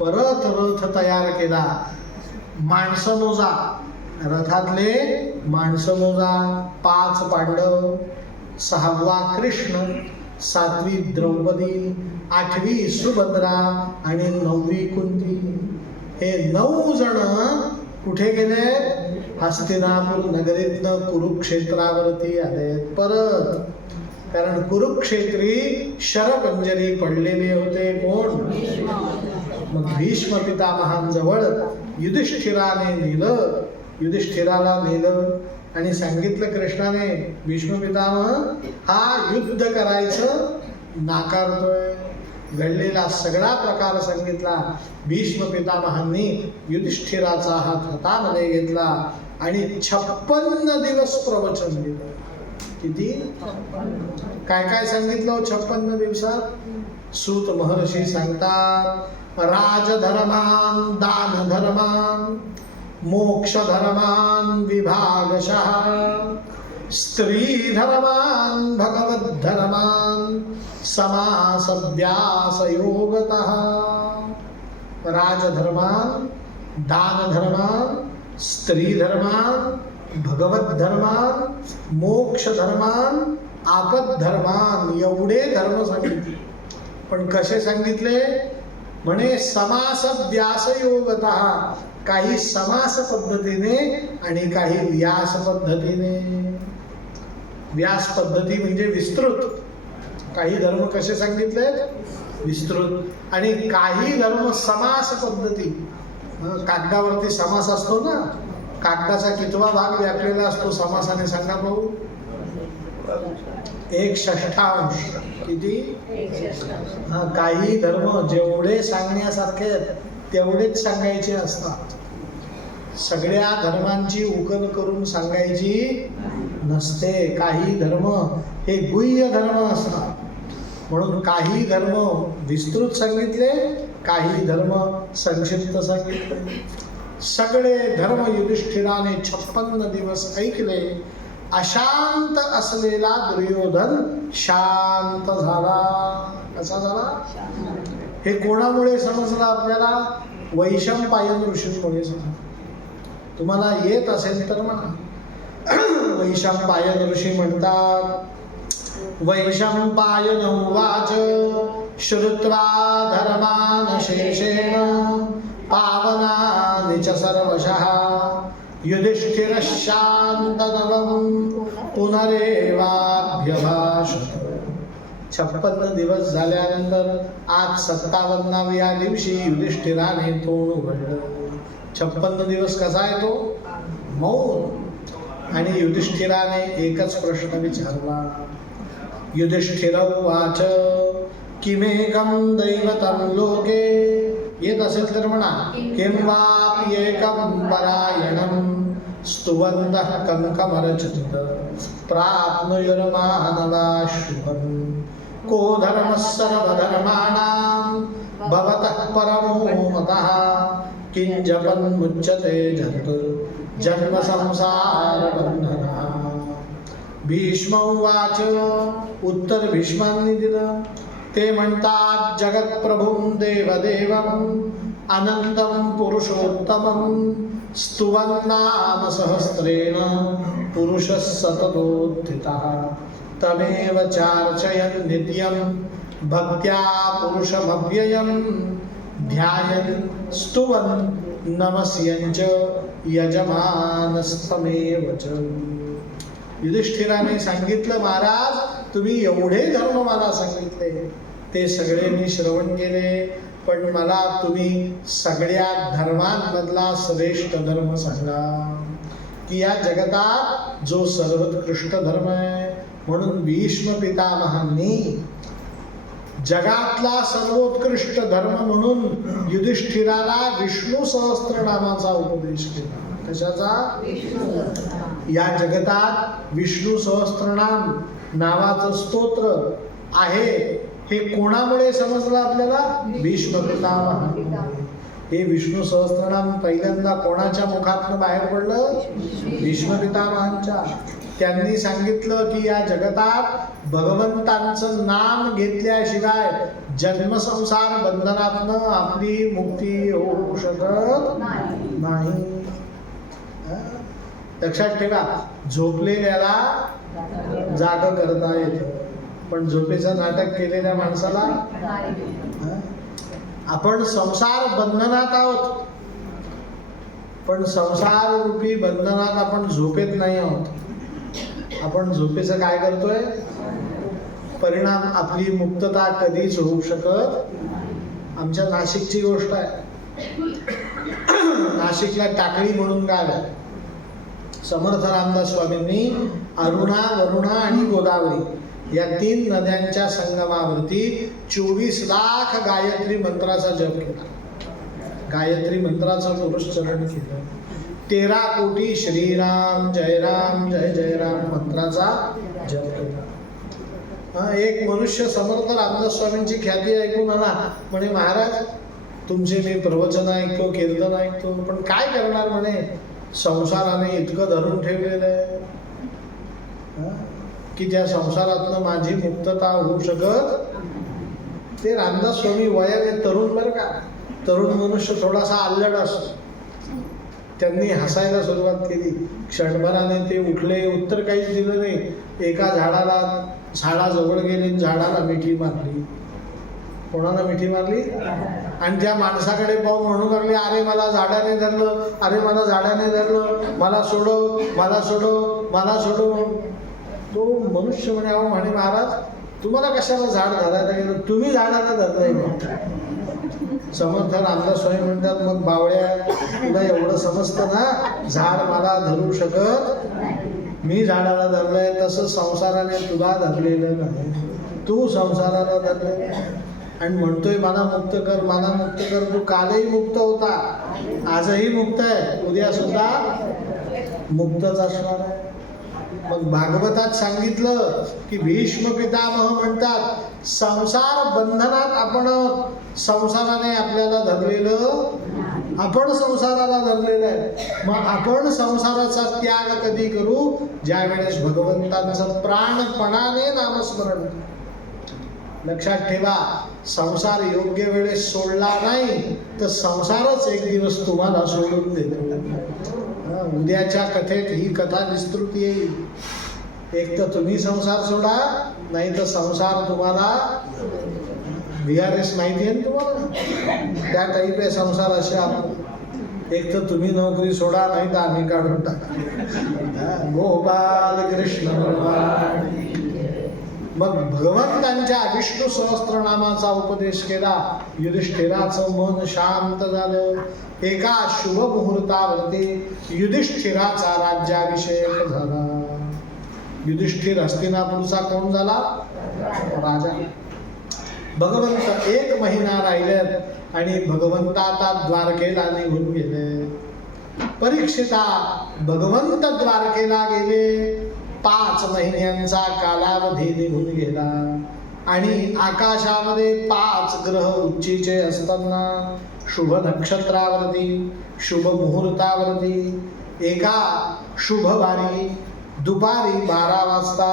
परत रथ तयार केला. माणसं मोजा, रथातले माणसं मोजा. 5 पांडव, 6वा कृष्ण, 7वी द्रौपदी, 8वी सुभद्रा आणि 9वी कुंती. हे 9 जण कुठे गेले? हस्तिनापूर नगरीतनं कुरुक्षेत्रावरती आले परत. कारण कुरुक्षेत्री शरपंजरी पडलेले होते. कोण? मग भीष्म पितामहांजवळ युधिष्ठिराने नेलं. युधिष्ठिराला नेलं आणि सांगितलं कृष्णाने, भीष्म पितामह हा युद्ध करायचं नाकारतोय. घडलेला सगळा प्रकार सांगितला. भीष्म पितामहांनी युधिष्ठिराचा हात हातामध्ये घेतला आणि 56 दिवस प्रवचन दिलं. किती? काय काय सांगितलं 56 दिवसात? सूत महर्षी सांगतात, राजधर्मान, दानधर्मान, मोक्षधर्मान विभागशः, स्त्री धर्मान, भगवत धर्मान, समासव्यास योगतः. राजधर्मान, दानधर्मान, स्त्री धर्मान, भगवत धर्मान, मोक्ष धर्मान, आपद धर्मान, एवढे धर्म सांगितले. पण कसे सांगितले? म्हणे समासव्यास योगतः. काही समास पद्धतीने आणि काही व्यास पद्धतीने. व्यास पद्धती म्हणजे विस्तृत. काही धर्म कसे सांगितले? विस्तृत. आणि काही धर्म समास पद्धती. कागदावरती समास असतो ना, कागदाचा कितवा भाग व्यापलेला असतो समासाने? सांगा भाऊ. 1/6. किती? काही धर्म जेवढे सांगण्यासारखे तेवढेच सांगायचे असतात. सगळ्या धर्मांची उकल करून सांगायची नसते. काही धर्म हे गुह्य धर्म असतात. म्हणून काही धर्म विस्तृत सांगितले, काही धर्म संक्षिप्त सांगितले. सगळे धर्म युधिष्ठिराने 56 दिवस ऐकले. अशांत असलेला दुर्योधन शांत झाला. कसा झाला? हे कोणामुळे समजलं आपल्याला? वैशंपायन ऋषींमुळे समजलं. तुम्हाला येत असेल तर म्हणा. वैशंपायन ऋषी म्हणतात, वैशंपायन उवाच श्रुत्वा धर्मान शेषेण पावनानि च सर्वशः युधिष्ठिरः शान्तनवं पुनरेवाभ्यभाषत. 56 दिवस झाल्यानंतर आज 57व्या दिवशी युधिष्ठिराने तोंड उघडलं. 56 दिवस कसा आहे तो? मौन. आणि युधिष्ठिराने एकच प्रश्न विचारला. युधिष्ठिर उवाच किमेकं दैवतं लोके. येत असेल तर म्हणा. किं वाप्येकं परायणं स्तुवन्तः कङ्कमरचित प्राप्नुयुर्मानवा शुभम्. को धर्मः सर्वधर्माणां भवतः परमो मतः किं जपन्मुच्यते जन्म संसार बंधनः. भीष्म उवाच. उत्तर भीष्मांनी दिलं. ते म्हणतात, जगत्प्रभुं देवदेवं अनंतं पुरुषोत्तमं स्तुवन्नाम सहस्रेण पुरुषः सततोत्थितः तमेव चार्चयन् नित्यं भक्त्या पुरुषमव्ययं ध्यायन् स्तुवन् नमस्यञ्च यजमानस्तमेव च. युधिष्ठिराने सांगितलं, महाराज तुम्ही एवढे धर्म मला सांगितले, ते सगळे मी श्रवण केले, पण मला तुम्ही सगळ्या धर्मांमधला श्रेष्ठ धर्म सांगा, की या जगतात जो सर्वोत्कृष्ट धर्म आहे. म्हणून भीष्म पितामहांनी जगातला सर्वोत्कृष्ट धर्म म्हणून युधिष्ठिराला विष्णू सहस्त्रनामाचा उपदेश केला. कशाचा? या जगतात विष्णू सहस्त्रनाम नावाचं स्तोत्र आहे. हे कोणामुळे समजलं आपल्याला? भीष्म पितामहांनी. हे विष्णू सहस्त्रनाम पहिल्यांदा कोणाच्या मुखातनं बाहेर पडलं? भीष्म पितामहांच्या. त्यांनी सांगितलं की या जगतात भगवंतांचं नाम घेतल्याशिवाय जन्मसंसार बंधनातनं आपली मुक्ती होऊ शकत नाही. लक्षात ठेवा, झोपलेल्याला जाग करता येते, पण झोपेचं नाटक केलेल्या माणसाला. आपण संसार बंधनात आहोत, पण संसार रूपी बंधनात आपण झोपेत नाही आहोत. आपण झोपेचं काय करतोय? परिणाम आपली मुक्तता कधीच होऊ शकत. आमच्या नाशिकची गोष्ट आहे. नाशिकला टाकळी म्हणून गाव आहे. समर्थ रामदास स्वामींनी अरुणा, वरुणा आणि गोदावरी या 3 नद्यांच्या संगमावरती 24 लाख गायत्री मंत्राचा जप केला. गायत्री मंत्राचं पुरुषचरण केलं. 13 कोटी श्रीराम जय जय राम मंत्राचा जप केला. एक मनुष्य समर्थ रामदास स्वामींची ख्याती ऐकून आला, म्हणे महाराज तुमचे मी प्रवचन ऐकतो, कीर्तन ऐकतो, पण काय करणार म्हणे, संसाराने इतकं धरून ठेवलेलं आहे की त्या संसारातनं माझी मुक्तता होऊ शकत. ते रामदास स्वामी वयाने तरुण बरं का, तरुण मनुष्य थोडासा अल्लड असतो. त्यांनी हसायला सुरुवात केली. क्षणभराने ते उठले, उत्तर काहीच दिलं नाही. एका झाडाजवळ गेले, झाडाला मिठी मारली. कोणाला मिठी मारली? आणि त्या माणसाकडे पाहून म्हणू लागले, अरे मला झाडाने धरलं, अरे मला झाडाने धरलं, मला सोडव, मला सोडव, मला सोडव. तो मनुष्य म्हणे, अहो म्हणे महाराज तुम्हाला कशाला झाड धरायला गेलं, तुम्ही झाडाला धरलंय. समर्थ रामदास स्वामी म्हणतात, मग बावळ्या तुला एवढं समजतं ना, झाड मला धरू शकत, मी झाडाला धरलंय, तसं संसाराने तुला धरलेलं नाही, तू संसाराला धरले. आणि म्हणतोय मला मुक्त कर, मला मुक्त कर. तू कालही मुक्त होता, आजही मुक्त आहे, उद्या सुद्धा मुक्तच असणार आहे. मग भागवतात सांगितलं की भीष्म पितामह म्हणतात, संसार बंधनात आपण, संसाराने आपल्याला धरलेलं, आपण संसाराला धरलेलं आहे. मग आपण संसाराचा त्याग कधी करू? ज्या वेळेस भगवंतांचं प्राणपणाने नामस्मरण. लक्षात ठेवा, संसार योग्य वेळेस सोडला नाही तर संसारच एक दिवस तुम्हाला सोडून देतो. उद्याच्या कथेत ही कथा विस्तृत येईल. एक तर तुम्ही संसार सोडा, नाही तर संसार तुम्हाला. VRS माहिती आहे ना तुम्हाला, त्या टाईप आहे संसार. असे आपण एक तर तुम्ही नोकरी सोडा, नाही तर आम्ही काढून टाका. गोपाल कृष्ण भगवान. मग भगवंतांच्या विष्णू सहस्त्रनामाचा उपदेश केला. युधिष्ठिराचं मन शांत झालं. एका शुभ मुहूर्तावरती युधिष्ठिराचा राज्याभिषेक झाला. युधिष्ठिर हस्तिनापूरचा कोण झाला? राजा. भगवंत 1 महिना राहिलेत आणि भगवंत आता द्वारकेला निघून गेले. परीक्षिता भगवंत द्वारकेला गेले. 5 महिन्यांचा कालावधी निघून गेला आणि आकाशामध्ये 5 ग्रह उच्चीचे असताना शुभ नक्षत्रावरती, शुभ मुहूर्तावरती, एका शुभ वारी दुपारी 12 वाजता,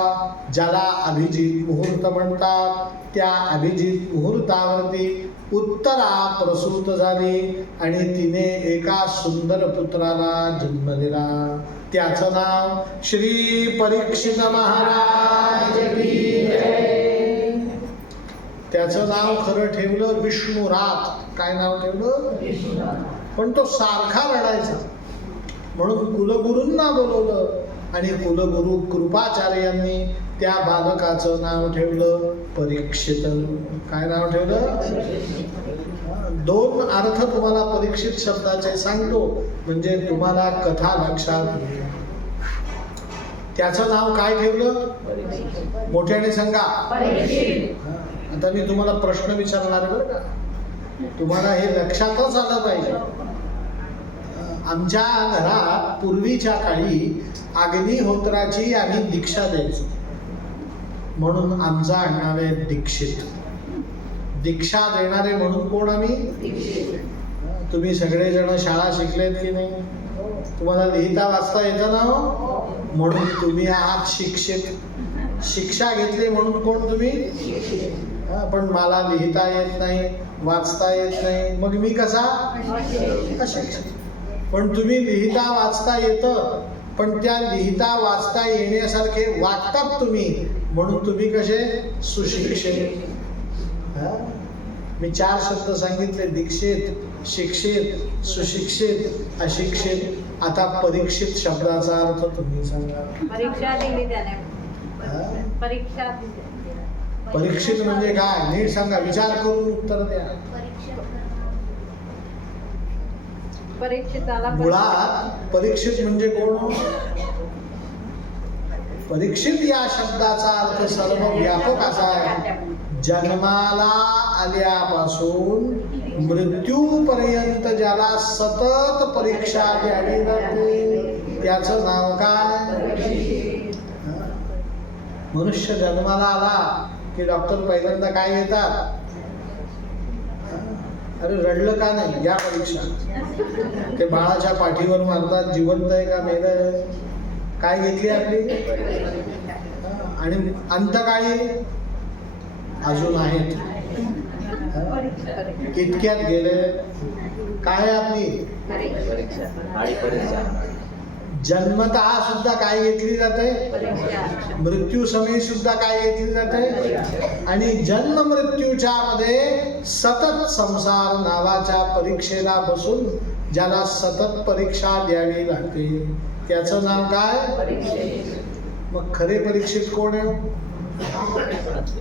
ज्याला अभिजित मुहूर्त म्हणतात, त्या अभिजित मुहूर्तावरती उत्तरा प्रसूत झाली आणि तिने एका सुंदर पुत्राला जन्म दिला. त्याचं नाव श्री परीक्षित महाराज की जय. त्याचं नाव खरं ठेवलं विष्णुरात. काय नाव ठेवलं? पण तो सारखा रडायचा, म्हणून कुलगुरूंना बोलवलं आणि कुलगुरू कृपाचार्यांनी त्या बालकाचं नाव ठेवलं परीक्षित. काय नाव ठेवलं? 2 अर्थ तुम्हाला परीक्षित शब्दाचे सांगतो, म्हणजे तुम्हाला कथा लक्षात येईल. त्याचं नाव काय ठेवलं? मोठ्याने सांगा. आता मी तुम्हाला प्रश्न विचारणार बरं का, तुम्हाला हे लक्षातच आलं पाहिजे. आमच्या घरात पूर्वीच्या काळी अग्निहोत्राची आम्ही दीक्षा द्यायचो, म्हणून आमचा आडनाव आहे दीक्षित. दीक्षा देणारे म्हणून कोण आम्ही? तुम्ही सगळेजण शाळा शिकलेत की नाही? तुम्हाला लिहिता वाचता येतं ना हो? म्हणून तुम्ही आहात शिक्षित. शिक्षा घेतली म्हणून कोण तुम्ही? पण मला लिहिता येत नाही, वाचता येत नाही, मग मी कसा अशिक्षित. पण तुम्ही लिहिता वाचता येतं, पण त्या लिहिता वाचता येण्यासारखे वागतात तुम्ही, म्हणून तुम्ही कसे सुशिक्षित. मी 4 शब्द सांगितले: दीक्षित, शिक्षित, सुशिक्षित, अशिक्षित. आता परीक्षित शब्दाचा अर्थ तुम्ही सांगा. परीक्षा दिली त्याने. परीक्षा परीक्षित म्हणजे काय? नीट सांगा, विचार करून उत्तर द्या. परीक्षिताला मुळात परीक्षित म्हणजे कोण? परीक्षित या शब्दाचा अर्थ सर्व व्यापक असा आहे. जन्माला आल्यापासून मृत्यूपर्यंत ज्याला सतत परीक्षा द्यावी लागते त्याचं नाव काय? मनुष्य जन्माला आला की डॉक्टर पहिल्यांदा काय घेतात? अरे रडलं का नाही, घ्या परीक्षा. ते बाळाच्या पाठीवर मारतात, जिवंत आहे का मेलं, काय घेतली आपली. आणि अंतकाळी अजून आहेत, इतक्यात गेले. काय आपली जन्मतः सुद्धा काय घेतली जाते? मृत्यू समयी सुद्धा काय घेतली जाते? आणि जन्म मृत्यूच्या मध्ये सतत संसार नावाच्या परीक्षेला बसून ज्याला सतत परीक्षा द्यावी लागते त्याचं नाव काय? मग खरे परीक्षित कोण आहे?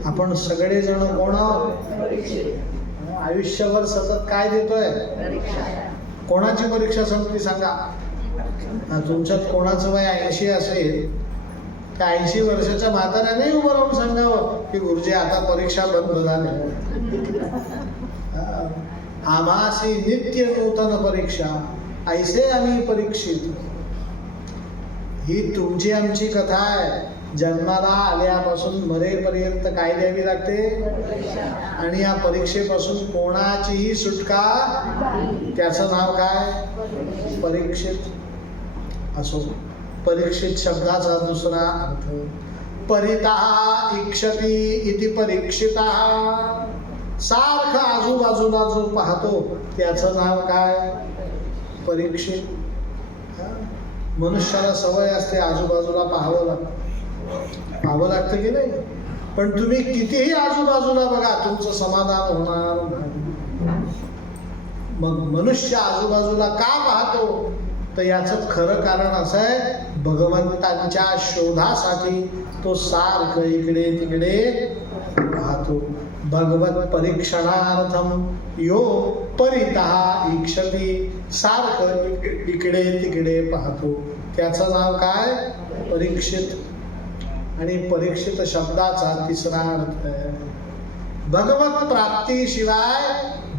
आपण सगळेजण कोण आहोत? आयुष्यभर सतत काय देतोय? कोणाची परीक्षा संपली सांगा? तुमच्यात कोणाचं वय 80 असेल तर 80 वर्षाच्या म्हाताऱ्याने उभं राहून सांगावं की गुरुजी आता परीक्षा बंद झाली. आम्हासी नित्य नूतन परीक्षा, ऐसे आम्ही परीक्षित. ही तुमची आमची कथा आहे. जन्माला आल्यापासून मरेपर्यंत काय द्यावी लागते? आणि या परीक्षेपासून कोणाचीही सुटका, त्याचं नाव काय? परीक्षित. असो, परीक्षित शब्दाचा दुसरा अर्थ परितः इक्षति इति परीक्षितः. सारखं आजूबाजूला जो पाहतो त्याचं नाव काय? परीक्षित. मनुष्याला सवय असते आजूबाजूला पाहावं लागतं की नाही? पण तुम्ही कितीही आजूबाजूला बघा तुमचं समाधान होणार नाही. मग मनुष्य आजूबाजूला का पाहतो? तर याचं खरं कारण असं आहे, भगवंतांच्या शोधासाठी तो सारखं इकडे तिकडे पाहतो. भगवत परीक्षणार्थम यो परितः इक्षति. सारखं इकडे तिकडे पाहतो त्याचं नाव काय? परीक्षित. आणि परीक्षित शब्दाचा तिसरा अर्थ आहे भगवत प्राप्तीशिवाय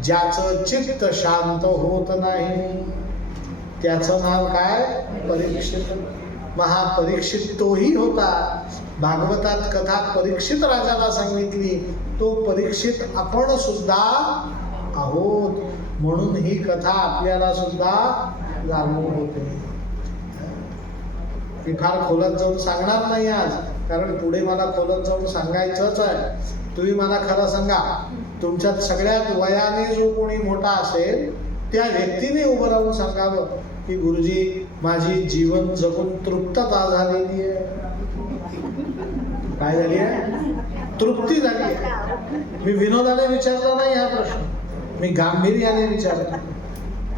ज्याचं चित्त शांत होत नाही त्याचं नाव काय? परीक्षित. महापरीक्षित तोही होता. भागवतात कथा परीक्षित राजाला सांगितली, तो परीक्षित आपण सुद्धा आहोत. म्हणून ही कथा आपल्याला सुद्धा लागू होते. मी फार खोलात जाऊन सांगणार नाही आज, कारण पुढे मला खोलात जाऊन सांगायचंच आहे. तुम्ही मला खरं सांगा, तुमच्यात सगळ्यात वयाने जो कोणी मोठा असेल त्या व्यक्तीने उभं राहून सांगावं की गुरुजी माझी जीवन जगून तृप्तता झालेली आहे. काय झाली आहे? तृप्ती झाली आहे. मी विनोदाने विचारला नाही हा प्रश्न, मी गांभीर्याने विचारतो.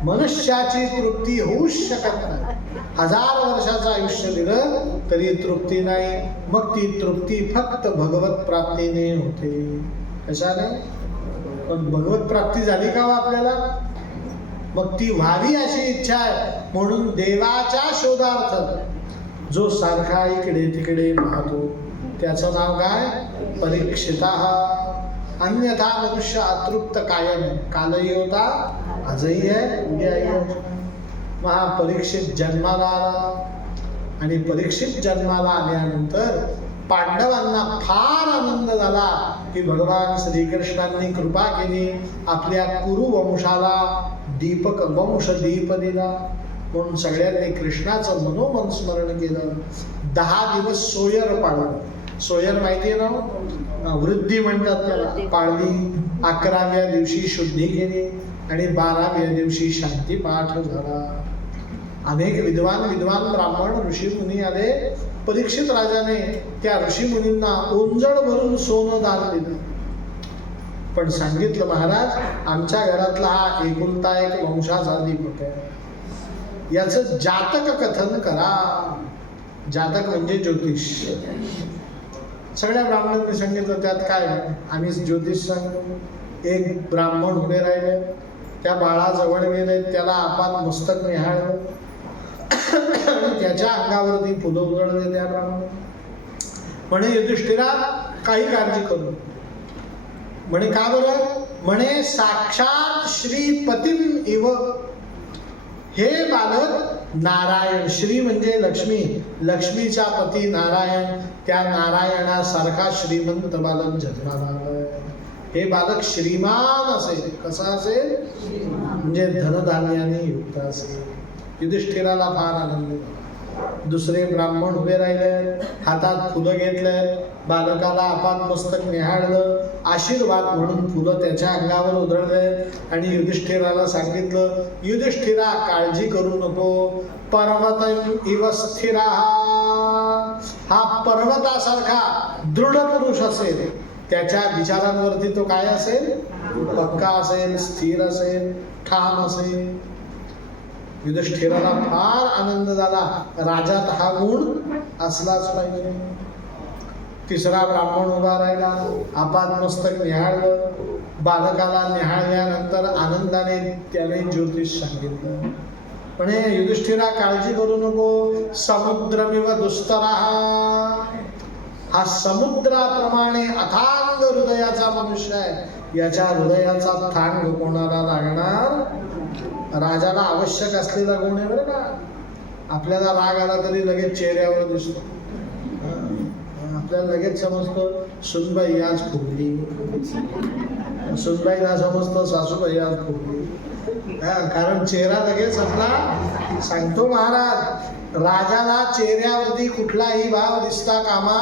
मनुष्याची तृप्ती होऊच शकत नाही. 1000 वर्षाचं आयुष्य दिलं तरी तृप्ती नाही. मग ती तृप्ती फक्त भगवत प्राप्तीने होते. कशाने? पण भगवत प्राप्ती झाली का आपल्याला? मग ती व्हावी अशी इच्छा आहे. म्हणून देवाच्या शोधार्थ जो सारखा इकडे तिकडे पाहतो त्याचं नाव काय? परीक्षितः. अन्यथा मनुष्य अतृप्त कायम आहे. कालही होता, आजही आहे, उद्याही आहे. महापरीक्षित जन्माला आला आणि परीक्षित जन्माला आल्यानंतर पांडवांना फार आनंद झाला की भगवान श्रीकृष्णांनी कृपा केली, आपल्या कुरु वंशाला दीपक वंश दीप दिला. म्हणून सगळ्यांनी कृष्णाचं मनोमन स्मरण केलं. 10 दिवस सोयर पाळलं. सोयर माहिती आहे ना, वृद्धी म्हणतात त्याला, पाळली. 11व्या दिवशी शुद्धी केली आणि 12व्या दिवशी शांती पाठ झाला. अनेक विद्वान ब्राह्मण ऋषीमुनी आले. परीक्षित राजाने त्या ऋषीमुनींना ओंजळ भरून सोनं दान दिलं. पण सांगितलं, महाराज, आमच्या घरातला हा एकुलता एक वंशाचा दीपक आहे, याचं जातक कथन करा. जातक म्हणजे ज्योतिष. सगळ्या ब्राह्मणांनी सांगितलं, त्यात काय, आम्ही ज्योतिष सांगतो. एक ब्राह्मण उभे राहिले, त्या बाळाजवळ गेले, त्याला आपात मस्तक निहाळलं, त्याच्या अंगावरती फुलं उधळले. त्या ब्राह्मण म्हणे, युधिष्ठिरा, काही काळजी करू. म्हणे, का बरं? म्हणे, साक्षात श्रीपतीम इव, हे बालक नारायण, श्री म्हणजे लक्ष्मी, लक्ष्मीचा पती नारायण, त्या नारायणासारखा श्रीमंत बालक जन्माला आलाय. हे बालक श्रीमान असेल. कसा असेल? म्हणजे धनधान्याने युक्त असेल. युधिष्ठिराला फार आनंद झाला. दुसरे ब्राह्मण उभे राहिले, हातात फुलं घेतले, बालकाला आपात मस्तक निहाळलं, आशीर्वाद म्हणून फुलं त्याच्या अंगावर उधळले आणि युधिष्ठिराला सांगितलं, युधिष्ठिरा, काळजी करू नको. पर्वत इव स्थिरा, हा पर्वतासारखा दृढ पुरुष असेल. त्याच्या विचारांवरती तो काय असेल? पक्का असेल, स्थिर असेल, ठाम असेल. युधिष्ठिराला फार आनंद झाला. राजात हा गुण असलाच पाहिजे. तिसरा ब्राह्मण उभा राहिला, आपात मस्तक निहाळलं, बालकाला निहाळल्यानंतर आनंदाने त्याने ज्योतिष सांगितलं. पण युधिष्ठिरा, काळजी करू नको. समुद्रमिव दुस्तरा, हा समुद्राप्रमाणे अथांग हृदयाचा मनुष्य आहे. याच्या हृदयाचा थांग कोणाला लागणार? राजाला आवश्यक असलेला गुण आहे बरं का. आपल्याला राग आला तरी लगेच चेहऱ्यावर दिसतो. आपल्याला लगेच समजतं सुनबाई आज फुगली, सुनबाईला समजतं सासूबाई आज फुगली. कारण चेहरा लगेच आपला सांगतो. महाराज, राजाला चेहऱ्यावरती कुठलाही भाव दिसता कामा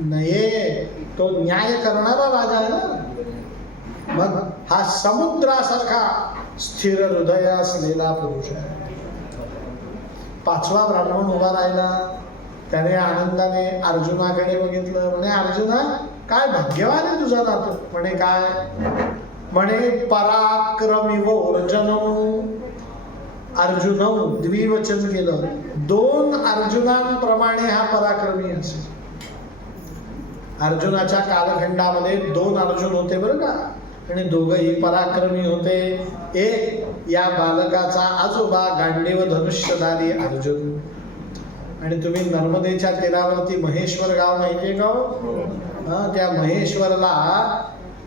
नये. तो न्याय करणारा राजा आहे ना. मग हा समुद्रासारखा स्थिर हृदय असलेला पुरुष आहे. 5वा ब्राह्मण उभा राहिला, त्याने आनंदाने अर्जुनाकडे बघितलं. म्हणे, अर्जुना, काय भाग्यवान आहे तुझा नातू. म्हणे, काय? म्हणे, पराक्रमी व अर्जुन. अर्जुन द्विवचन केलं. 2 अर्जुनांप्रमाणे हा पराक्रमी असेल. अर्जुनाच्या कालखंडामध्ये 2 अर्जुन होते बरं का, आणि दोघंही पराक्रमी होते. एक या बालकाचा आजोबा गांडीव धनुष्यधारी अर्जुन. आणि तुम्ही नर्मदेच्या तीरावरती महेश्वर गाव माहितीये का? त्या महेश्वरला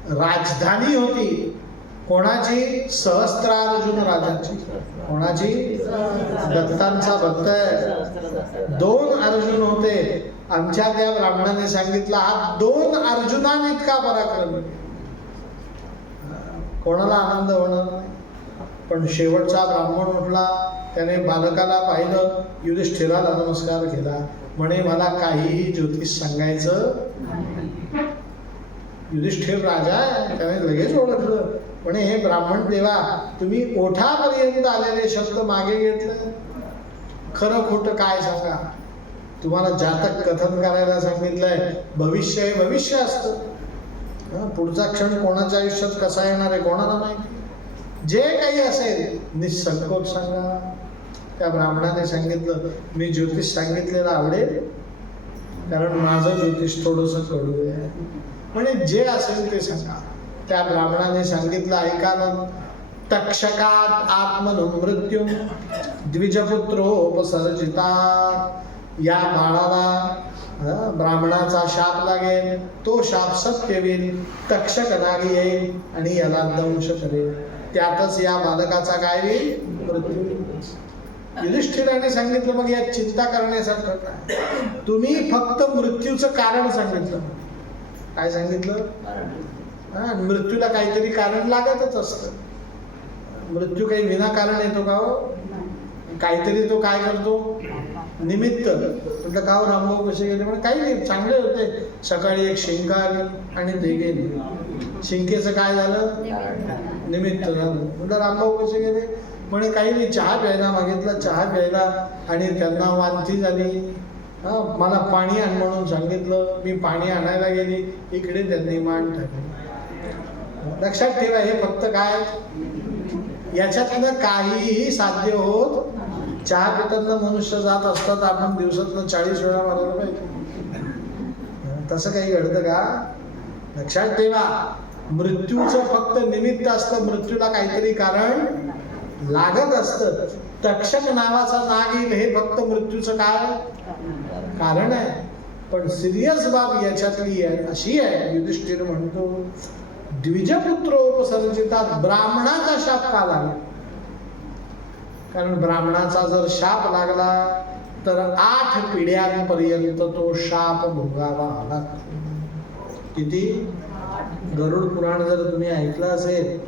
राजधानी होती. कोणाची? सहस्त्रार्जुन राजाची. कोणाची? दत्तांचा भक्त आहे. 2 अर्जुन होते. आमच्या त्या ब्राह्मणाने सांगितलं, हा 2 अर्जुनांइतका पराक्रमी. कोणाला आनंद होणार नाही. पण शेवटचा ब्राह्मण उठला, त्याने बालकाला पाहिलं, युधिष्ठिराला नमस्कार केला. म्हणे, मला काहीही ज्योतिष सांगायचं. युधिष्ठिर राजा आहे, त्याने लगेच ओळखलं. म्हणे, हे ब्राह्मण देवा, तुम्ही ओठापर्यंत आलेले शब्द मागे घेतले. खरं खोटं काय सांगा. तुम्हाला जातक कथन करायला सांगितलंय. भविष्य हे भविष्य असतं. पुढचा क्षण कोणाच्या आयुष्यात कसा येणार आहे कोणाला माहिती. जे काही असेल निसंकोच सांगा. त्या ब्राह्मणाने सांगितलं, मी ज्योतिष सांगितलेलं आवडेल, कारण माझं ज्योतिष थोडंसं कडू आहे. म्हणजे जे असेल ते सांगा. त्या ब्राह्मणाने सांगितलं, ऐका ना. तक्षकात आत्मनो मृत्यू द्विजपुत्रोपसर्जिता. या बाळाला ब्राह्मणाचा शाप लागेल. तो शाप सत्य होईल, तक्षक नागी येईल आणि याला दंश करेल. त्यातच या बालकाचा काय होईल? मृत्यू. युधिष्ठिराने सांगितलं मग यात चिंता करण्यासारखं काय? तुम्ही फक्त मृत्यूचं कारण सांगितलं. काय सांगितलं? हा, मृत्यूला काहीतरी कारण लागतच असतं. मृत्यू काही विनाकारण येतो का हो? काहीतरी तो काय करतो? निमित्त. म्हटलं का हो रामभाऊ कसे गेले? म्हणजे काही नाही, चांगले होते. सकाळी एक शिंका आली आणि ते गेले. शिंकेचं काय झालं? निमित्त झालं. म्हटलं रामभाऊ कसे गेले? म्हणे काही नाही, चहा प्यायला मागितला, चहा प्यायला आणि त्यांना वांती झाली. हा, मला पाणी आण म्हणून सांगितलं, मी पाणी आणायला गेली, इकडे त्यांनी मान टाकली. लक्षात ठेवा, हे फक्त काय, याच्यातनं काहीही साध्य होत. चहा पिताना मनुष्य जात असतात, आपण दिवसातनं 40 वेळा मारायला पाहिजे. तसं काही घडतं का? लक्षात ठेवा, मृत्यूचं फक्त निमित्त असतं. मृत्यूला काहीतरी कारण लागत असतं. तक्षक नावाचा नाग येईल हे फक्त मृत्यूचं काय कारण आहे. पण सिरियस बाब याच्यातली आहे, अशी आहे. युधिष्ठिर म्हणतो द्विजपुत्रोपसर्जितात, ब्राह्मणाचा शाप का लागला? कारण ब्राह्मणाचा जर शाप लागला तर 8 पिढ्यांपर्यंत तो शाप भोगावा लागतो. किती? गरुड पुराण जर तुम्ही ऐकलं असेल,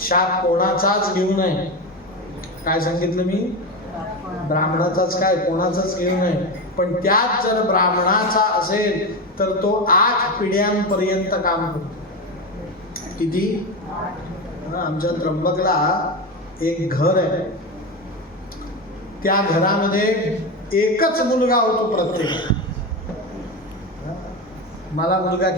शाप कोणाचाच घेऊ नये. काय सांगितलं मी? ब्राह्मणाचाच काय, कोणाचाच घेऊ नये. पण त्यात जर ब्राह्मणाचा असेल तर तो 8 पिढ्यांपर्यंत काम करतो. किती? आमच्या त्र्यंबकला एक घर आहे, त्या घरामध्ये एकच मुलगा होतो प्रत्येक. मला मुलगा